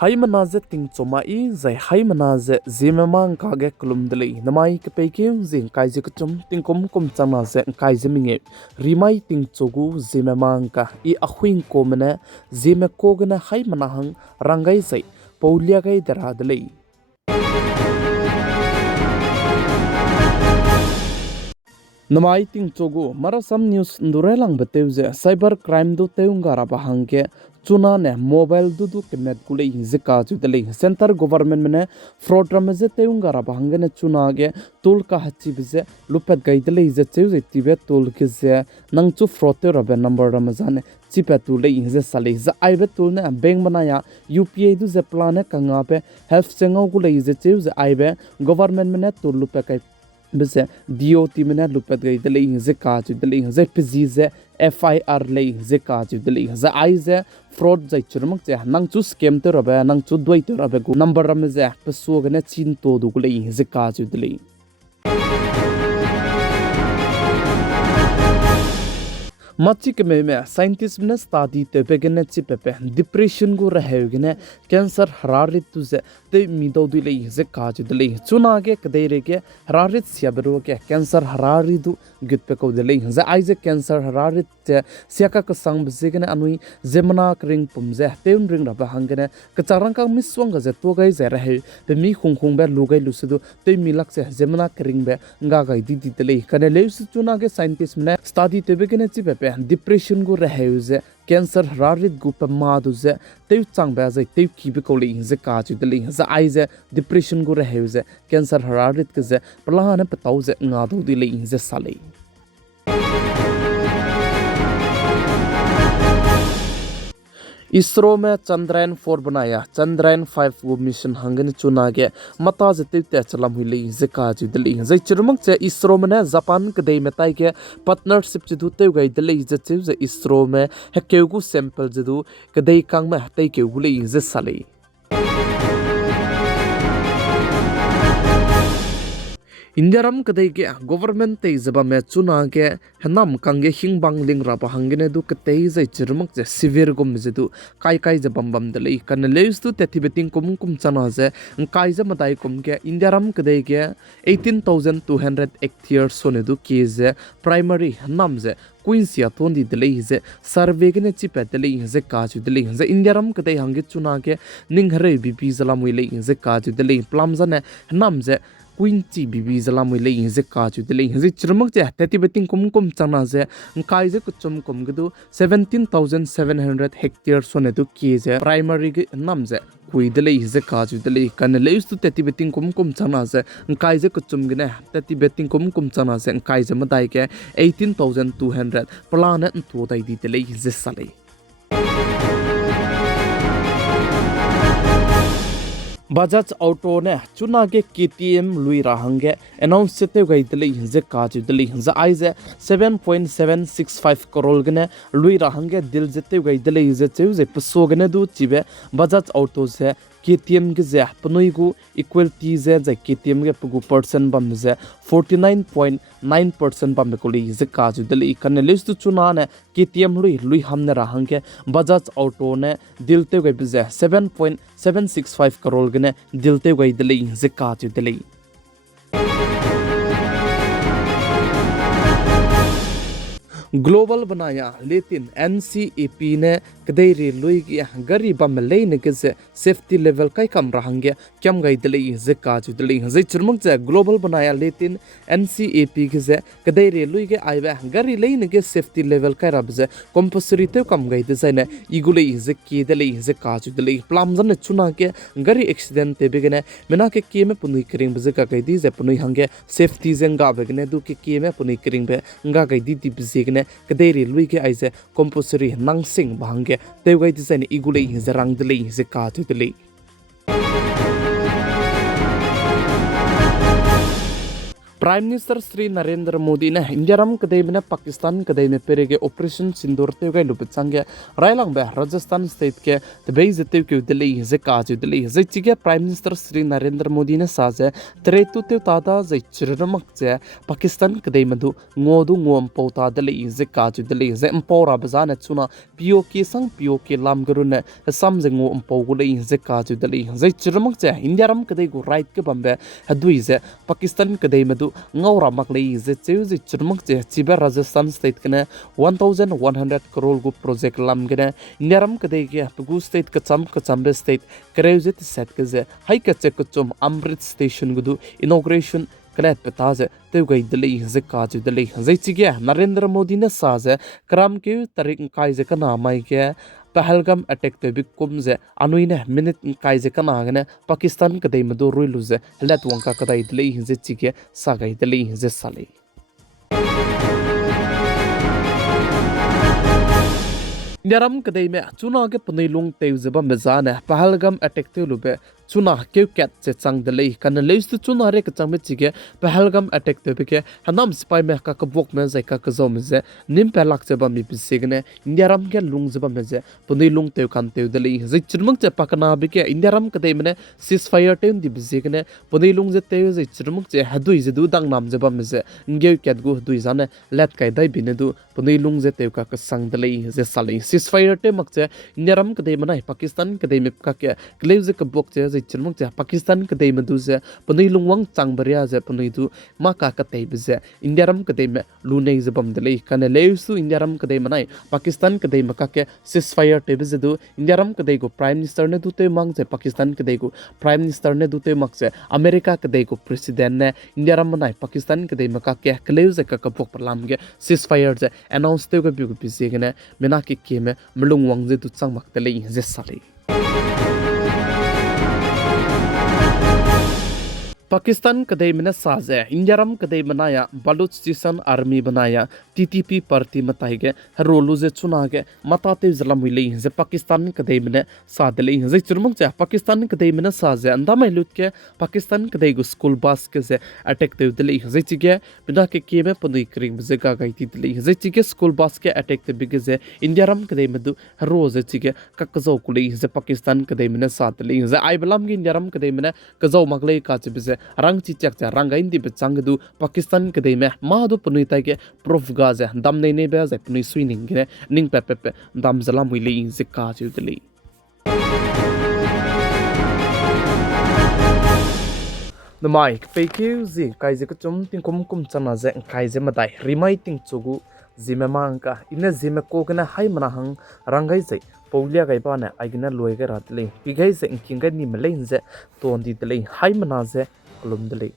Hai manaze ting choma I zai hai manaze Zememankanews klumdeli namai ke pekim zing kaije kuchum ting kom chana ze kaije minge rimai ting chogu Zememanka I ahuing komene Zeme kogena hai manahang rangai zai paulia gai daradeli namai ting chogu marasam news ndurelang beteuze cyber crime do teungara bahangke chuna ne mobile du kemet kule zika chudele center government mene fraud rameze teungara bahangene chuna ge tul ka hachi bize lupet gaidele ze cheuze tibe tul ke ze nang chu fraud te rabe number ramazane chipe tul le ze sale za aibe tul ne bank banaya UPI du ze plan kanga pe health chengau kule ze cheuze aibe government mene tul lupe kai bize DOT mene lupet gaidele ze ka chudele ze pzize FIR lei ze ka chudeli za ai ze fraud zai churmak che nang chu scam te robe nang chu doi te robe gu number ram ze pesu gane chin to du lei ze ka chudeli machi ke me scientist ne study te begene chi pepe depression go rahegene cancer hararit tu ze te mi do du lei ze ka chudeli chuna ge kdeire ge hararit siabro ge cancer hararidu git pe ko de lei za ai ze cancer hararit te siaka ka sang bzegene anui zemana kring pumze teun ring ra ba hangene ka charang ka miswang ga ze to gai ze rahe te mi khung be lugai lusudu te mi lak se zemana kring be nga gai di di te lei kane le su chuna ge scientist ne study te begene chi pepe depression go raheuze cancer rarit gu pa maduze teu chang ba zai teu ki be ko le ze ka chu de le za ai ze depression go raheuze cancer rarit ke ze plana pa tau ze nga do di le ze sale ISRO में चंद्रयान 4 बनाया चंद्रयान 5 वो mission हंगन चुना के मता जते ते चलम हुई ले जिका जुदली जै चिरमक चे ISRO में जापान कदे मताई के पार्टनरशिप जदु ते गई दले जचे जे ISRO में हकेगु सैंपल जदु कदे कांग में हतै के गुले जे साले India ram kadai ke government te zaba me chuna ke hanam kange hingbang ling ra bahangene du kate zai chirmak je severe gom je du kai je bam de lei kan leus tu te tibeting kum chana je kai je madai kum ke India ram kadai ke 18200 hectares sone du ke je primary hanam je Quincy Atondi de lei je survey ke ne chipe de lei je ka chu de lei je India ram kadai hange chuna ke ninghare bibi zalam wi lei je ka chu de lei plam jane hanam je Quincy bibi zalam le inze ka chu de le inze chirmak je tati beting kum chana je kai je kuchum kum gdu 17700 hectares sone du ki je primary ge nam je kui de le inze ka chu de le kan le us tu tati beting kum chana je kai je kuchum ge ne tati beting kum chana je kai je madai ke 18200 plan tu dai di de le inze sale Bajaj Auto ne chuna ke KTM lui rahange announce chete gai dele je ka chu dele za ai je 7.765 crore gane lui rahange dil jete gai dele je chu je pso gane du chibe Bajaj Auto se KTM ge je pnoi gu equality je KTM ge pugu percent bam je 49.9% bam ko li je ka chu dele kan list chuna ne KTM lui hamne rahange Bajaj Auto ne dilte gai je 7.765 crore gane dilte gai dele je ka chu dele Global बनाया लेकिन NCAP ने कदे railway की गरी बम लेने के से safety level कई कम रहेंगे कम गई दले जे काजू दले जे चरमक जे ग्लोबल बनाया लेकिन NCAP के से कदे रेलवे के आइबे गरी लेने के सेफ्टी लेवल कई रब जे कंपल्सरी ते कम गई दे ने इगुले जे के दले जे काजू दले प्लाम जन चुना के गरी एक्सीडेंट ते बेगने मेना के में पुनुई करिंग बजे का गई दी जे पुनुई हंगे सेफ्टी जेंगा बेगने दु के में पुनुई करिंग बे nga गई दी दी बजे kaderi lui ke aise compulsory nangsing bangge tewgai design igulei zarang delei ze ka tu delei Prime Minister Sri Narendra Modi ne Indiaram kadai mena Pakistan kadai me perege Operation Sindoor te gai lupit sange Railang be Rajasthan state ke the base te ke Delhi ze kaaju Delhi ze chige Prime Minister Sri Narendra Modi ne saje tretu te tada ze chiramak je Pakistan kadai madu ngodu ngom pota Delhi ze kaaju Delhi ze empora bazana chuna POK sang POK lam garu ne sam ze ngom pogule ze kaaju Delhi ze chiramak je Indiaram kadai go right ke bambe hadui ze Pakistan kadai madu ngawra maklei ze cheuzi churmak che chiba Rajasthan state kene 1100 crore gu project lam gene nyaram kadei ge gu state kacham be state kreuze set ke ze hai ka che kachum Amrit station gudu inauguration klet petaze te gai deli ze kaaju deli ze chige Narendra Modi ne saze kram ke tarik kai ze kana mai ke Pahalgam attack te big kumze anuine minute kaije kana gane Pakistan kadai madu ruiluze let wonka kadai dlei hinze chike sagai dlei hinze sali Nyaram kadai me chuna ke punilung teuzeba mezane Pahalgam attack te lube chuna ke cat che chang dlei kan leis tu chuna re ka chang me chige Pahalgam attack te bike hanam spy me ka bok me zai ka zom ze nim pelak che ba mi bisigne Nyaram ke lung zeba me ze punilung te kan te dlei ze chirmung che pakana bike Nyaram kadai me ceasefire te di bisigne punilung ze te ze chirmung che hadui ze du dang nam zeba me ze nge cat gu dui zane let kai dai bine du punilung ze te ka sang dlei ze sali ceasefire te mak che Nyaram kadai me Pakistan kadai me ka ke kleu ze ka bok che chirmuk che Pakistan kadai madu ze panai lungwang changbaria ze panai du ma ka tai bze Indiaram kadai me lunei ze bam dele kan leusu Indiaram kadai manai Pakistan kadai ma ka ke ceasefire te bze du Indiaram kadai go prime minister ne du te mang ze Pakistan kadai go prime minister ne du te mak ze America kadai go president ne Indiaram manai Pakistan kadai ma ka ke kleu ze ka pok parlam ge ceasefire ze announce te go bi go bze ge ne mena ke ke me mlungwang ze du chang mak tele ze sali Pakistan kadai mina saze Indiaram kadai banaya Baluchistan army banaya TTP party mataige rolu ze chunage matate zlamui ze Pakistan kadai mina sadle ze churmuk che Pakistan kadai mina saze andamai lutke Pakistan kadai go school bus ke ze attack te dele ze chige bina ke keme pundui kring ze ga gai ti dele ze chige school bus ke attack te big ze Indiaram kadai madu roze chige kakzo kulei ze Pakistan kadai mina sadle ze ai balam ge Indiaram kadai mina kazo maglei ka che rang chi chak cha rang gain di bechang du Pakistan kadai me ma do punui tai ke prof ga ze dam nei nei be ze punui swining ge ning pe dam zala mui le in ze ka chu deli the mic fake zi kai ze ka chum ting kum chana ze kai ze madai rimai ting chugu Zememanka ina Zeme ko kana hai mana hang rangai zai Paulia gai ba na aigna loi ga ratle pigai ze inking ga ni mele ze ton di dele hai mana ze kolum dele